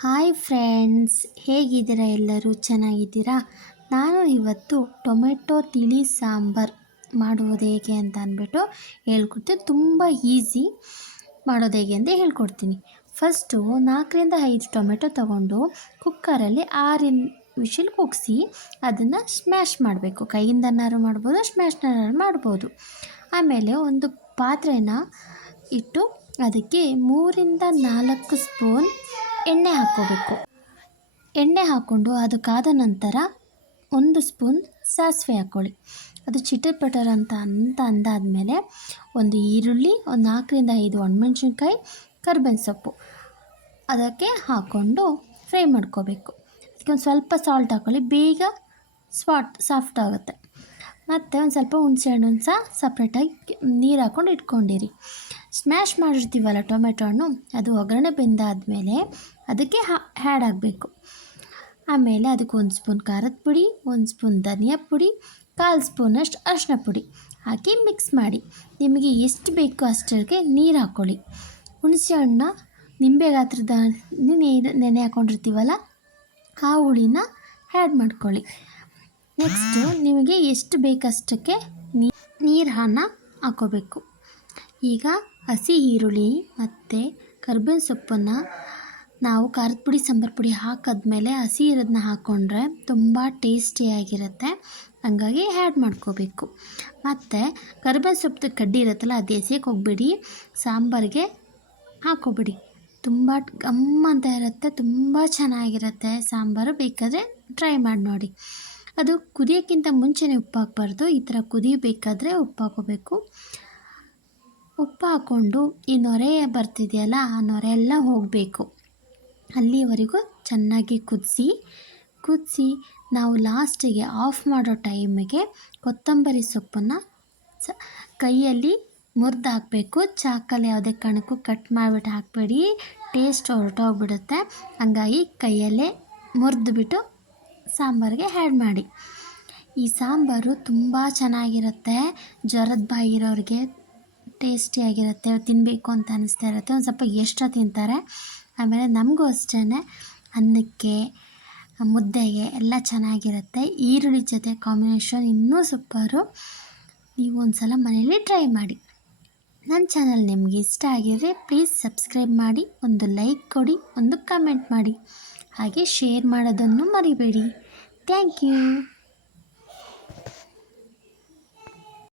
Hi friends, ಹೇಗಿದ್ದೀರಾ ಎಲ್ಲರೂ? ಚೆನ್ನಾಗಿದ್ದೀರಾ? ನಾನು ಇವತ್ತು ಟೊಮೆಟೊ ತಿಳಿ ಸಾಂಬಾರ್ ಮಾಡುವುದು ಹೇಗೆ ಅಂತ ಅಂದ್ಬಿಟ್ಟು ಹೇಳ್ಕೊಡ್ತೀನಿ ತುಂಬ ಈಸಿ ಮಾಡೋದು ಹೇಗೆ ಅಂತ ಹೇಳ್ಕೊಡ್ತೀನಿ. ಫಸ್ಟು ನಾಲ್ಕರಿಂದ ಐದು ಟೊಮೆಟೊ ತಗೊಂಡು ಕುಕ್ಕರಲ್ಲಿ ಆರಿನ ವಿಷಲ್ ಕುಗ್ಸಿ ಅದನ್ನು ಸ್ಮ್ಯಾಶ್ ಮಾಡಬೇಕು. ಕೈಯಿಂದನಾರು ಮಾಡ್ಬೋದು ಸ್ಮ್ಯಾಶ್ನಾರು ಮಾಡ್ಬೋದು. ಆಮೇಲೆ ಒಂದು ಪಾತ್ರೆನ ಇಟ್ಟು ಅದಕ್ಕೆ ಮೂರಿಂದ ನಾಲ್ಕು ಸ್ಪೂನ್ ಎಣ್ಣೆ ಹಾಕ್ಕೋಬೇಕು. ಎಣ್ಣೆ ಹಾಕ್ಕೊಂಡು ಅದು ಕಾದ ನಂತರ ಒಂದು ಸ್ಪೂನ್ ಸಾಸಿವೆ ಹಾಕ್ಕೊಳ್ಳಿ. ಅದು ಚಿಟರ್ ಪಟರ್ ಅಂತ ಅಂತ ಅಂದಾದಮೇಲೆ ಒಂದು ಈರುಳ್ಳಿ, ಒಂದು ನಾಲ್ಕರಿಂದ ಐದು ಒಣಮೆಣ್ಸಿನ್ಕಾಯಿ, ಕರ್ಬೇವಿನ ಸೊಪ್ಪು. ಅದಕ್ಕೆ ಹಾಕ್ಕೊಂಡು ಫ್ರೈ ಮಾಡ್ಕೋಬೇಕು. ಅದಕ್ಕೆ ಒಂದು ಸ್ವಲ್ಪ ಸಾಲ್ಟ್ ಹಾಕ್ಕೊಳ್ಳಿ. ಬೇಗ ಸ್ವಾಟ್ ಸಾಫ್ಟ್ ಆಗುತ್ತೆ. ಮತ್ತು ಒಂದು ಸ್ವಲ್ಪ ಹುಣಸೆಹಣ್ಣನ್ನು ಸಹ ಸಪ್ರೇಟಾಗಿ ನೀರು ಹಾಕ್ಕೊಂಡು ಇಟ್ಕೊಂಡಿರಿ. ಸ್ಮ್ಯಾಶ್ ಮಾಡಿರ್ತೀವಲ್ಲ ಟೊಮೆಟೊ ಹಣ್ಣು, ಅದು ಒಗ್ಗರಣೆ ಬೆಂದಾದಮೇಲೆ ಅದಕ್ಕೆ ಹ್ಯಾಡ್ ಆಗಬೇಕು. ಆಮೇಲೆ ಅದಕ್ಕೆ ಒಂದು ಸ್ಪೂನ್ ಖಾರದ ಪುಡಿ, ಒಂದು ಸ್ಪೂನ್ ಧನಿಯಾ ಪುಡಿ, ಕಾಲು ಸ್ಪೂನಷ್ಟು ಅರಿಶಿನ ಪುಡಿ ಹಾಕಿ ಮಿಕ್ಸ್ ಮಾಡಿ. ನಿಮಗೆ ಎಷ್ಟು ಬೇಕು ಅಷ್ಟರಿಗೆ ನೀರು ಹಾಕ್ಕೊಳ್ಳಿ ಹುಣಸೆ ಹಣ್ಣ ನಿಂಬೆ ಗಾತ್ರದ ನೀರು ನೆನೆ ಹಾಕ್ಕೊಂಡಿರ್ತೀವಲ್ಲ ಆ ಹುಳಿನ ಆ್ಯಡ್ ಮಾಡ್ಕೊಳ್ಳಿ. ನೆಕ್ಸ್ಟು ನಿಮಗೆ ಎಷ್ಟು ಬೇಕಷ್ಟಕ್ಕೆ ನೀರು ಹಣ ಹಾಕೋಬೇಕು. ಈಗ ಹಸಿ ಈರುಳ್ಳಿ ಮತ್ತು ಕರ್ಬೇವಿನ ಸೊಪ್ಪನ್ನು ನಾವು ಖಾರದ ಪುಡಿ, ಸಾಂಬಾರು ಪುಡಿ ಹಾಕಿದ್ಮೇಲೆ ಹಸಿ ಇರೋದನ್ನ ಹಾಕ್ಕೊಂಡ್ರೆ ತುಂಬ ಟೇಸ್ಟಿಯಾಗಿರುತ್ತೆ ಹಂಗಾಗಿ ಆ್ಯಡ್ ಮಾಡ್ಕೋಬೇಕು. ಮತ್ತು ಕರ್ಬೇವಿನ ಸೊಪ್ಪು ಕಡ್ಡಿ ಇರುತ್ತಲ್ಲ, ಅದು ಎಸೆಯಕ್ಕೆ ಹೋಗ್ಬೇಡಿ. ಸಾಂಬಾರಿಗೆ ಹಾಕೋಬಿಡಿ. ತುಂಬ ಗಮ್ಮ ಅಂತ ಇರುತ್ತೆ, ತುಂಬ ಚೆನ್ನಾಗಿರುತ್ತೆ. ಸಾಂಬಾರು ಬೇಕಾದರೆ ಟ್ರೈ ಮಾಡಿ ನೋಡಿ. ಅದು ಕುದಿಯೋಕ್ಕಿಂತ ಮುಂಚೆನೇ ಉಪ್ಪು ಹಾಕ್ಬಾರ್ದು ಈ ಥರ ಕುದಿಯಬೇಕಾದ್ರೆ ಉಪ್ಪು ಹಾಕೋಬೇಕು ಉಪ್ಪು ಹಾಕ್ಕೊಂಡು ಈ ನೊರೆ ಬರ್ತಿದೆಯಲ್ಲ, ಆ ನೊರೆ ಎಲ್ಲ ಹೋಗಬೇಕು. ಅಲ್ಲಿವರೆಗೂ ಚೆನ್ನಾಗಿ ಕುದಿಸಿ ಕುದಿಸಿ ನಾವು ಲಾಸ್ಟಿಗೆ ಆಫ್ ಮಾಡೋ ಟೈಮಿಗೆ ಕೊತ್ತಂಬರಿ ಸೊಪ್ಪನ್ನು ಸ, ಕೈಯಲ್ಲಿ ಮುರಿದು ಹಾಕಬೇಕು ಚಾಕಲ್ಲಿ ಯಾವುದೇ ಕಾರಣಕ್ಕೂ ಕಟ್ ಮಾಡಿಬಿಟ್ಟು ಹಾಕಬೇಡಿ. ಟೇಸ್ಟ್ ಹೊರಟೋಗ್ಬಿಡುತ್ತೆ. ಹಂಗಾಗಿ ಕೈಯಲ್ಲೇ ಮುರಿದ್ಬಿಟ್ಟು ಸಾಂಬಾರಿಗೆ ಆ್ಯಡ್ ಮಾಡಿ. ಈ ಸಾಂಬಾರು ತುಂಬ ಚೆನ್ನಾಗಿರುತ್ತೆ. ಜ್ವರದ ಬಾಯಿ ಇರೋರಿಗೆ ಟೇಸ್ಟಿಯಾಗಿರುತ್ತೆ ತಿನ್ನಬೇಕು ಅಂತ ಅನ್ನಿಸ್ತಾ ಇರುತ್ತೆ. ಒಂದು ಸ್ವಲ್ಪ ಎಷ್ಟೋ ತಿಂತಾರೆ. ಆಮೇಲೆ ನಮಗೂ ಅಷ್ಟೇ ಅನ್ನಕ್ಕೆ, ಮುದ್ದೆಗೆ ಎಲ್ಲ ಚೆನ್ನಾಗಿರುತ್ತೆ. ಈರುಳ್ಳಿ ಜೊತೆ ಕಾಂಬಿನೇಷನ್ ಇನ್ನೂ ಸೂಪರು. ನೀವು ಒಂದು ಸಲ ಮನೇಲಿ ಟ್ರೈ ಮಾಡಿ. ನನ್ನ ಚಾನಲ್ ನಿಮಗೆ ಇಷ್ಟ ಆಗಿದೆ ಪ್ಲೀಸ್ ಸಬ್ಸ್ಕ್ರೈಬ್ ಮಾಡಿ. ಒಂದು ಲೈಕ್ ಕೊಡಿ, ಒಂದು ಕಮೆಂಟ್ ಮಾಡಿ. ಹಾಗೆ ಶೇರ್ ಮಾಡೋದನ್ನು ಮರಿಬೇಡಿ. Thank you